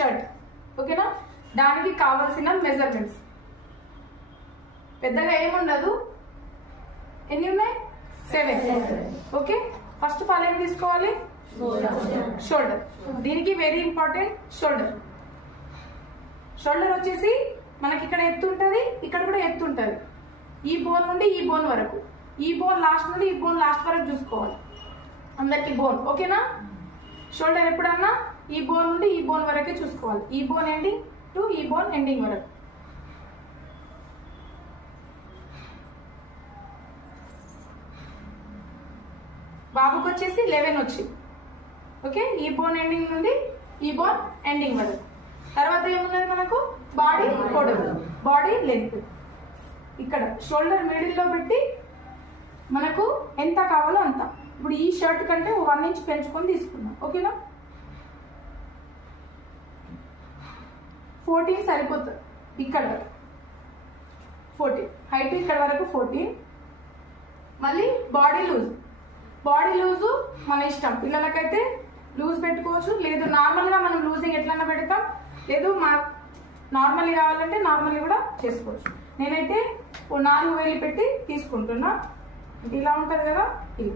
Shirt. ఓకేనా? దానికి కావాల్సిన మెజర్మెంట్స్ పెద్దగా ఏముండదు. ఎన్ని ఉన్నాయి? 7. ఓకే, ఫస్ట్ ఆఫ్ ఆల్ ఏం తీసుకోవాలి? షోల్డర్. దీనికి వెరీ ఇంపార్టెంట్ షోల్డర్. షోల్డర్ వచ్చేసి మనకి ఇక్కడ ఎత్తు ఉంటుంది, ఇక్కడ కూడా ఎత్తు ఉంటుంది. ఈ బోన్ నుండి ఈ బోన్ వరకు, ఈ బోన్ లాస్ట్ నుండి ఈ బోన్ లాస్ట్ వరకు చూసుకోవాలి అందరికి బోన్. ఓకేనా? షోల్డర్ ఎప్పుడన్నా ఈ బోన్ నుండి ఈ బోన్ వరకే చూసుకోవాలి, ఈ బోన్ ఎండింగ్ టు ఈ బోన్ ఎండింగ్ వరకు. బాబుకి వచ్చేసి 11 వచ్చింది. ఓకే, ఈ బోన్ ఎండింగ్ నుండి ఈ బోన్ ఎండింగ్ వరకు. తర్వాత ఏమున్నది మనకు? బాడీ పొడవు, బాడీ లెంత్. ఇక్కడ షోల్డర్ మిడిల్లో పెట్టి మనకు ఎంత కావాలో అంత. ఇప్పుడు ఈ షర్ట్ కంటే 1 ఇంచ్ పెంచుకొని తీసుకున్నాం. ఓకేనా? 14 సరిపోతుంది. ఇక్కడ 14 హైట్, ఇక్కడ వరకు 14. మళ్ళీ బాడీ లూజ్. బాడీ లూజు మన ఇష్టం. పిల్లలకైతే లూజ్ పెట్టుకోవచ్చు, లేదు నార్మల్గా మనం లూజింగ్ ఎట్లన్నా పెడతాం, లేదు మా నార్మల్ కావాలంటే నార్మల్ కూడా చేసుకోవచ్చు. నేనైతే 4 వేలు పెట్టి తీసుకుంటున్నా. ఇలా ఉంటుంది కదా, ఇది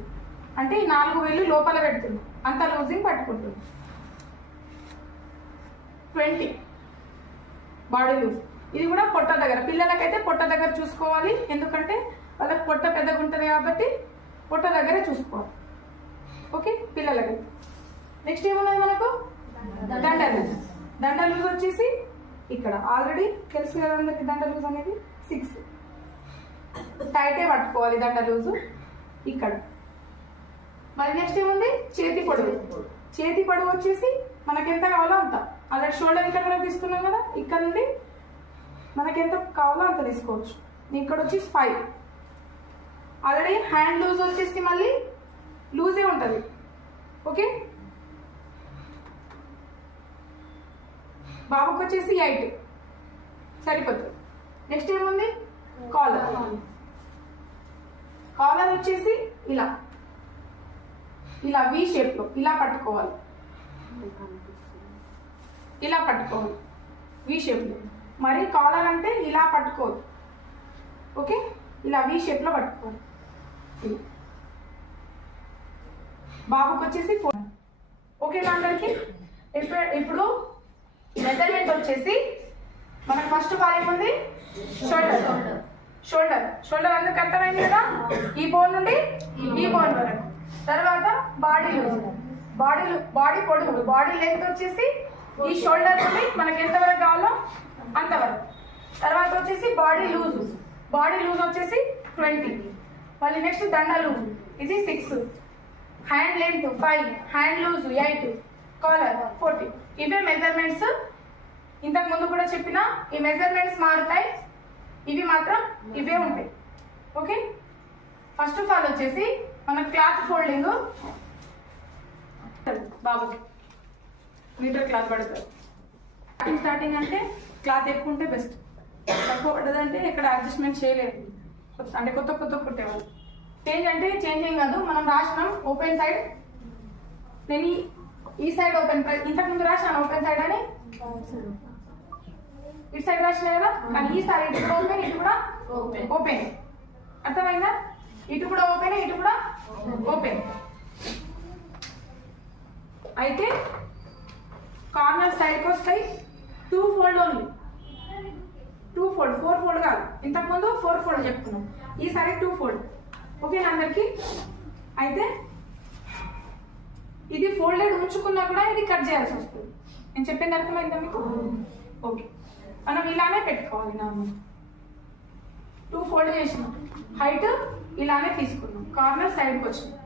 అంటే ఈ 4 వేలు లోపల పెడుతున్నా, అంత లూజింగ్ పట్టుకుంటున్నా. 20 body loose. ఇది కూడా పొట్ట దగ్గర, పిల్లలకైతే పొట్ట దగ్గర చూసుకోవాలి, ఎందుకంటే వాళ్ళకి పొట్ట పెద్దగా ఉంటుంది కాబట్టి పొట్ట దగ్గరే చూసుకోవాలి. ఓకే, పిల్లలకి. నెక్స్ట్ ఏమున్నది మనకు? దండ లూజ్. దండ లూజ్ వచ్చేసి ఇక్కడ ఆల్రెడీ తెలుసు కదా అందరికి, దండ లూజ్ అనేది 6. టైటే పట్టుకోవాలి దండ లూజు ఇక్కడ. మరి నెక్స్ట్ ఏముంది? చేతి పొడవు. చేతి పొడవు వచ్చేసి మనకి ఎంత కావాలో అంత. ఆల్రెడీ షోల్డర్ ఇక్కడ కూడా తీసుకున్నాం కదా, ఇక్కడ నుండి మనకి ఎంత కావాలో అంత తీసుకోవచ్చు. ఇక్కడ వచ్చి 5. ఆల్రెడీ హ్యాండ్ లూజ్ వచ్చేసి మళ్ళీ లూజే ఉంటుంది. ఓకే, బాబుకి వచ్చేసి 8 సరిపోతుంది. నెక్స్ట్ ఏముంది? కాలర్. కాలర్ వచ్చేసి ఇలా ఇలా వి షేప్ లో ఇలా పట్టుకోవాలి, ఇలా పట్టుకోవాలి వి షేప్ లో. మరి కాలర్ అంటే ఇలా పట్టుకోవాలి. ఓకే, ఇలా వి షేప్ లో పట్టుకోవాలి. బాబుకి వచ్చేసి 4. ఓకేనా అందరికి? ఇప్పుడు మెజర్మెంట్ వచ్చేసి మనకు ఫస్ట్ ఆఫ్ ఆల్ ఏముంది? షోల్డర్. షోల్డర్ షోల్డర్ అందరికి అర్థమైంది కదా, ఈ బోన్ నుండి ఈ బోన్ వరకు. తర్వాత బాడీ లూజ్, బాడీ పొడవు, బాడీ లెంత్ వచ్చేసి ఈ షోల్డర్ నుండి మనకి ఎంతవరకు కావాలో అంతవరకు. తర్వాత వచ్చేసి బాడీ లూజ్, బాడీ లూజ్ వచ్చేసి 20. మళ్ళీ నెక్స్ట్ దండ లూజ్, ఇది 6. Hand length 5, hand loose 8, collar 40. ఇవే మెజర్మెంట్స్. ఇంతకు ముందు కూడా చెప్పిన ఈ మెజర్మెంట్స్ మారుతాయి, ఇవి మాత్రం ఇవే ఉంటాయి. ఓకే, ఫస్ట్ ఆఫ్ ఆల్ వచ్చేసి మన క్లాత్ ఫోల్డింగ్. బాబుకి మీటర్ క్లాత్ పడుతుంది. స్టార్టింగ్ అంటే క్లాత్ ఎక్కువ ఉంటే బెస్ట్, తక్కువ పడ్డదంటే ఇక్కడ అడ్జస్ట్మెంట్ చేయలేదు. అంటే కొత్త కుట్టేవాళ్ళు. చేంజ్ అంటే చేంజింగ్ కాదు, మనం రాసినాం ఓపెన్ సైడ్. నేను ఈ సైడ్ ఓపెన్, ఇంతకు ముందు రాసినాను ఓపెన్ సైడ్ అని, ఇటు సైడ్ రాసిన కదా, కానీ ఈ సైడ్ ఇటు కూడా ఓపెన్, ఇటు కూడా ఓపెన్. అర్థమైందా? ఇటు కూడా ఓపెన్, ఇటు కూడా ఓపెన్. అయితే కార్నర్ సైడ్కి వస్తాయి 2 ఫోల్డ్ ఓన్లీ. 2 ఫోల్డ్, 4 ఫోల్డ్ కాదు. ఇంతకు ముందు 4 ఫోల్డ్ చెప్పుకున్నాం, ఈసారి 2 ఫోల్డ్. ఓకేనా అందరికి? అయితే ఇది ఫోల్డెడ్ ఉంచుకున్నా కూడా ఇది కట్ చేయాల్సి వస్తుంది. నేను చెప్పింది అర్థమైందా మీకు? ఓకే, మనం ఇలానే పెట్టుకోవాలి. నార్మల్ 2 ఫోల్డ్ చేసినాం, హైట్ ఇలానే తీసుకున్నాం, కార్నర్ సైడ్కి వచ్చింది.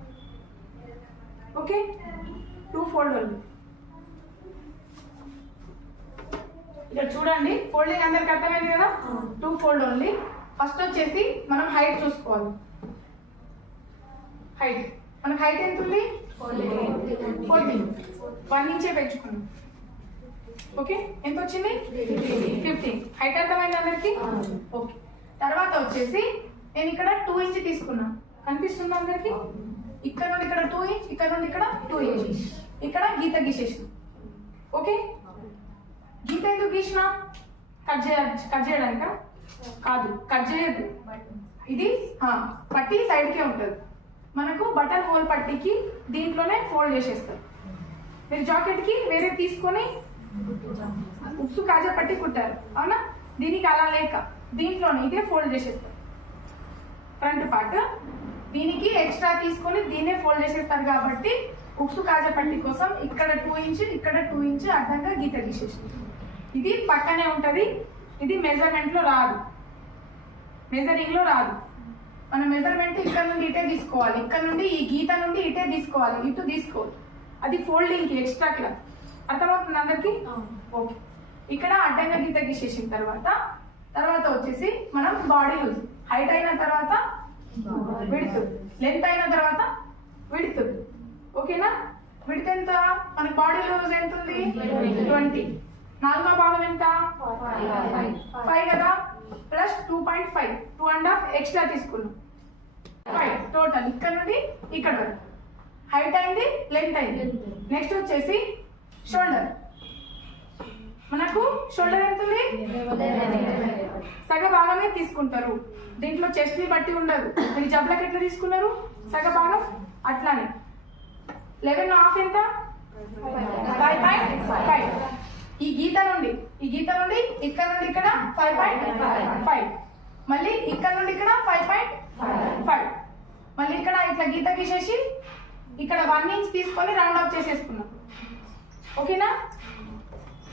Okay, 2 fold only. ఇక్కడ చూడండి, ఫోల్డింగ్ అందరికి అర్థమైంది కదా, 2 ఫోల్డ్ ఓన్లీ. ఫస్ట్ వచ్చేసి మనం హైట్ చూసుకోవాలి. హైట్ మనకు హైట్ ఎంత ఉంది? 14. 1 ఇంచే పెంచుకున్నాం. ఓకే, ఎంత వచ్చింది? 15. హైట్ అర్థమైంది అందరికి? ఓకే. తర్వాత వచ్చేసి నేను ఇక్కడ 2 ఇంచ్ తీసుకున్నాను, కనిపిస్తుంది అందరికి? ఇక్కడ నుండి ఇక్కడ 2 ఇంచ్, ఇక్కడ నుండి ఇక్కడ 2 ఇంచ్, ఇక్కడ గీత గీసేసిన. ఓకే, గీత ఎందుకు గీసిన? కట్ చేయడానిక? కాదు, కట్ చేయద్దు. ఇది పట్టీ సైడ్కే ఉంటుంది. మనకు బటన్ హోల్ పట్టీకి దీంట్లోనే ఫోల్డ్ చేసేస్తారు. మీరు జాకెట్కి వేరే తీసుకొని ఉక్సు కాజా పట్టి కుట్టారు అవునా, దీనికి అలా లేక దీంట్లోనే ఇదే ఫోల్డ్ చేసేస్తారు. ఫ్రంట్ పార్ట్ దీనికి ఎక్స్ట్రా తీసుకొని దీన్నే ఫోల్డ్ చేసేస్తారు కాబట్టి ఉక్సు కాజా పట్టి కోసం ఇక్కడ 2 ఇంచ్ ఇక్కడ 2 ఇంచ్ అడ్డంగా గీత గీసేసి ఇది పక్కనే ఉంటుంది. ఇది మెజర్మెంట్లో రాదు, మెజరింగ్లో రాదు. మన మెజర్మెంట్ ఇక్కడ నుండి ఇటే తీసుకోవాలి, ఇక్కడ నుండి ఈ గీత నుండి ఇటే తీసుకోవాలి, ఇటు తీసుకోవాలి. అది ఫోల్డింగ్కి ఎక్స్ట్రా క్లాత్. అర్థమవుతుంది అందరికి? ఓకే. ఇక్కడ అడ్డంగా గీత గీసేసిన తర్వాత వచ్చేసి మనం బాడీ లూజ్ హైట్ అయిన తర్వాత విడ్త్, లెంత్ అయిన తర్వాత విడ్త్. ఓకేనా? విడ్త్ ఎంత? మనకి బాడీ లూజ్ ఎంత ఉంది? 20. నాలుగో భాగం ఎంత? 5 కదా, ప్లస్ 2.5, 2.5 ఎక్స్ట్రా తీసుకున్నాం. 5 టోటల్ ఇక్కడ నుండి ఇక్కడ వరకు. హైట్ అయింది, లెంత్ అయింది. నెక్స్ట్ వచ్చేసి షోల్డర్. మనకు షోల్డర్ ఎంత ఉంది? సగ భాగమే తీసుకుంటారు. దీంట్లో చెస్ట్ ని బట్టి ఉండదు. మీరు జబ్లకి ఎట్లా తీసుకున్నారు సగ భాగం, అట్లానే 11.5 ఎంత? 5.5. ఈ గీత నుండి ఇక్కడ నుండి ఇక్కడ 5.5, మళ్ళీ ఇక్కడ నుండి ఇక్కడ 5.5, మళ్ళీ ఇక్కడ ఇట్లా గీత గీసేసి ఇక్కడ 1 ఇంచ్ తీసుకొని రౌండ్ అప్ చేసేసుకున్నాం. ఓకేనా?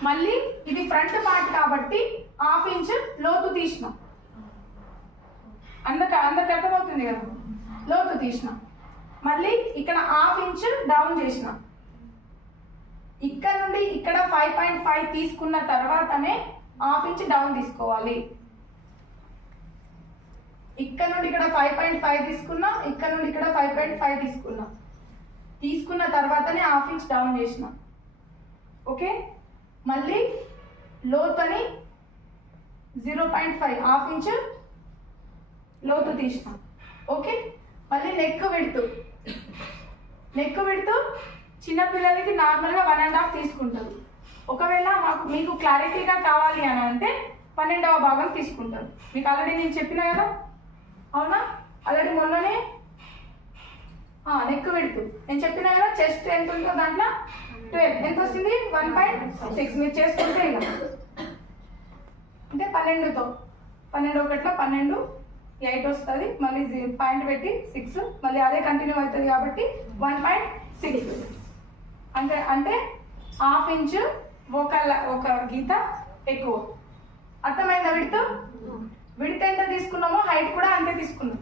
మళ్ళీ ఇది ఫ్రంట్ పార్ట్ కాబట్టి 1/2 ఇంచ్ లోతు తీసినాం. అందరికి అర్థమవుతుంది కదా, లోతు తీసినాం. మళ్ళీ ఇక్కడ 1/2 ఇంచ్ డౌన్ చేసినాం. ఇక్కడ నుండి ఇక్కడ 5.5 తీసుకున్న తర్వాతనే 1/2 ఇంచ్ డౌన్ తీసుకోవాలి. ఇక్కడ నుండి ఇక్కడ 5.5 తీసుకున్నాం, ఇక్కడ నుండి ఇక్కడ 5.5 తీసుకున్న తర్వాతనే 1/2 ఇంచ్ డౌన్ చేసినాం. ఓకే. మళ్ళీ లోతని 0.5, 1/2 ఇంచ్ లోతు తీసినాం. ఓకే. మళ్ళీ నెక్ విడ్త్ చిన్నపిల్లలకి నార్మల్గా 1.5 తీసుకుంటారు. ఒకవేళ మీకు క్లారిటీగా కావాలి అని అంటే 12వ భాగం తీసుకుంటారు. మీకు ఆల్రెడీ నేను చెప్పిన కదా, అవునా? ఆల్రెడీ మొన్ననే నెక్ విడ్త్ నేను చెప్పిన కదా. చెస్ట్ ఎంత ఉందో దాంట్లో 12 ఎంత వస్తుంది? 1.6. మీరు చేసుకుంటే ఇలా అంటే 12తో 12 ఒకట్లో 12, 8 వస్తుంది. మళ్ళీ పాయింట్ పెట్టి 6, మళ్ళీ అదే కంటిన్యూ అవుతుంది కాబట్టి 1.6 అంటే 1/2 ఇంచ్ ఒక గీత ఎక్కువ. అర్థమైందా? విడ్త్ ఎంత తీసుకున్నామో హైట్ కూడా అంతే తీసుకున్నాం.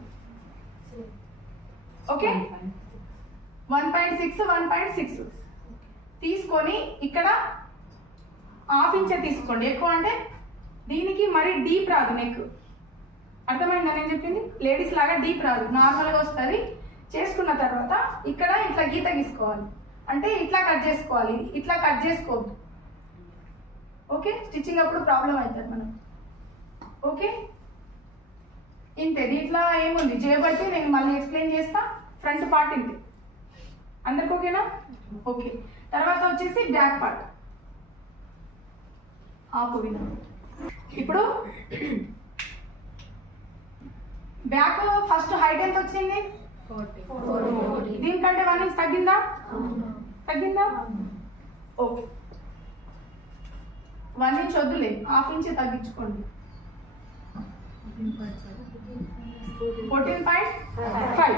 ఓకే. 1.6 తీసుకొని ఇక్కడ 1/2 ఇంచ్ తీసుకోండి. ఎక్కువ అంటే దీనికి మరి డీప్ రాదు నెక్. అర్థమైందా నేను చెప్పింది? లేడీస్ లాగా డీప్ రాదు, నార్మల్గా వస్తుంది. చేసుకున్న తర్వాత ఇక్కడ ఇట్లా గీత గీసుకోవాలి. అంటే ఇట్లా కట్ చేసుకోవాలి, ఇట్లా కట్ చేసుకోవద్దు. ఓకే. స్టిచ్చింగ్ అప్పుడు ప్రాబ్లం అవుతుంది మనం. ఓకే. ఇంతే. దీంట్లో ఏముంది చేయబట్టి నేను మళ్ళీ ఎక్స్ప్లెయిన్ చేస్తా. ఫ్రంట్ పార్ట్ ఇంతే. అందరికి ఓకేనా? ఓకే. తర్వాత వచ్చేసి బ్యాక్ పార్ట్. ఇప్పుడు బ్యాక్ ఫస్ట్ హైట్ ఎంత వచ్చింది? 40. దీనికంటే 1 ఇంచ్ తగ్గిందా? ఓకే. 1 ఇంచ్ వద్దులే, 1/2 ఇంచ్ తగ్గించుకోండి. 14.5.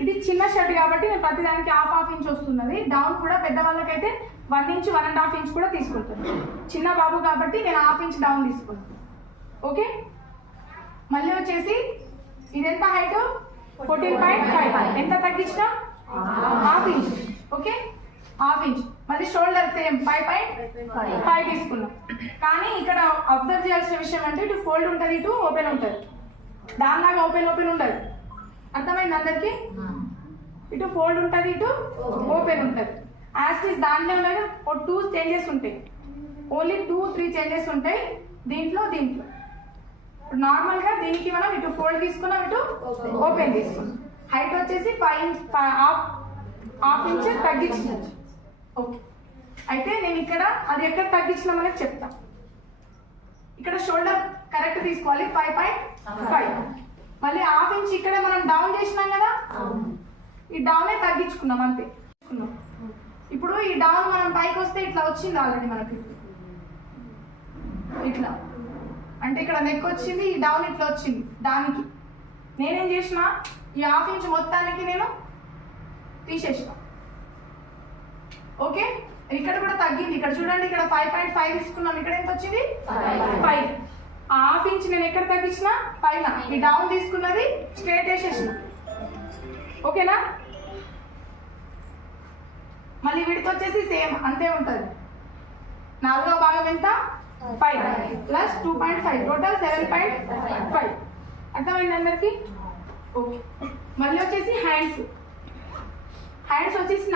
ఇది చిన్న షర్ట్ కాబట్టి నేను ప్రతిదానికి 1/2 ఇంచ్ వస్తున్నది. డౌన్ కూడా పెద్దవాళ్ళకైతే 1 ఇంచ్ 1.5 ఇంచ్ కూడా తీసుకుంటాను. చిన్న బాబు కాబట్టి నేను 1/2 ఇంచ్ డౌన్ తీసుకుంటాను. ఓకే. మళ్ళీ వచ్చేసి ఇది ఎంత హైట్? 14.5. ఎంత తగ్గించినా 1/2 ఇంచ్. ఓకే. 1/2 ఇంచ్. మళ్ళీ షోల్డర్ సేమ్ 5.5 తీసుకున్నాం. కానీ ఇక్కడ అబ్జర్వ్ చేయాల్సిన విషయం అంటే ఇటు ఫోల్డ్ ఉంటుంది, ఇటు ఓపెన్ ఉంటుంది. దానిలాగా ఓపెన్ ఉండదు. అర్థమైంది అందరికి? ఇటు ఫోల్డ్ ఉంటుంది, ఇటు ఓపెన్ ఉంటుంది. యాజ్ దాంట్లో ఉన్నది 2 చేంజెస్ ఉంటాయి. ఓన్లీ 2-3 చేంజెస్ ఉంటాయి దీంట్లో. ఇప్పుడు నార్మల్గా దీనికి మనం ఇటు ఫోల్డ్ తీసుకున్నాం, ఇటు ఓపెన్ తీసుకున్నాం. హైట్ వచ్చేసి 1/2 ఇంచ్ తగ్గించిన. ఓకే. అయితే నేను ఇక్కడ అది ఎక్కడ తగ్గించినాం అనేది చెప్తా. ఇక్కడ షోల్డర్ కరెక్ట్ తీసుకోవాలి 5.5. మళ్ళీ హాఫ్ ఇంచ్ ఇక్కడ మనం డౌన్ చేసినాం కదా, ఈ డౌనే తగ్గించుకున్నాం అంతే. ఇప్పుడు ఈ డౌన్ మనం పైకి వస్తే ఇట్లా వచ్చింది ఆల్రెడీ మనకి, ఇట్లా అంటే ఇక్కడ నెక్ వచ్చింది, ఈ డౌన్ ఇట్లా వచ్చింది. దానికి నేనేం చేసిన, ఈ హాఫ్ ఇంచ్ మొత్తానికి నేను తీసేసిన. ఓకే, ఇక్కడ కూడా తగ్గింది. ఇక్కడ చూడండి, ఇక్కడ 5.5 తీసుకున్నాం, ఇక్కడ ఎంత వచ్చింది 5. హాఫ్ ఇంచ్ నేను ఎక్కడ తగ్గించిన, పైన. ఈ డౌన్ తీసుకున్నది స్ట్రేట్ వేసేసిన. ఓకేనా, మళ్ళీ వీటితో వచ్చేసి సేమ్ అంతే ఉంటుంది. 4వ భాగం ఎంత 5 ప్లస్ 2.5 టోటల్ 7.5. అర్థమైంది అందరికి? ఓకే, మళ్ళీ వచ్చేసి హ్యాండ్స్ వచ్చేసి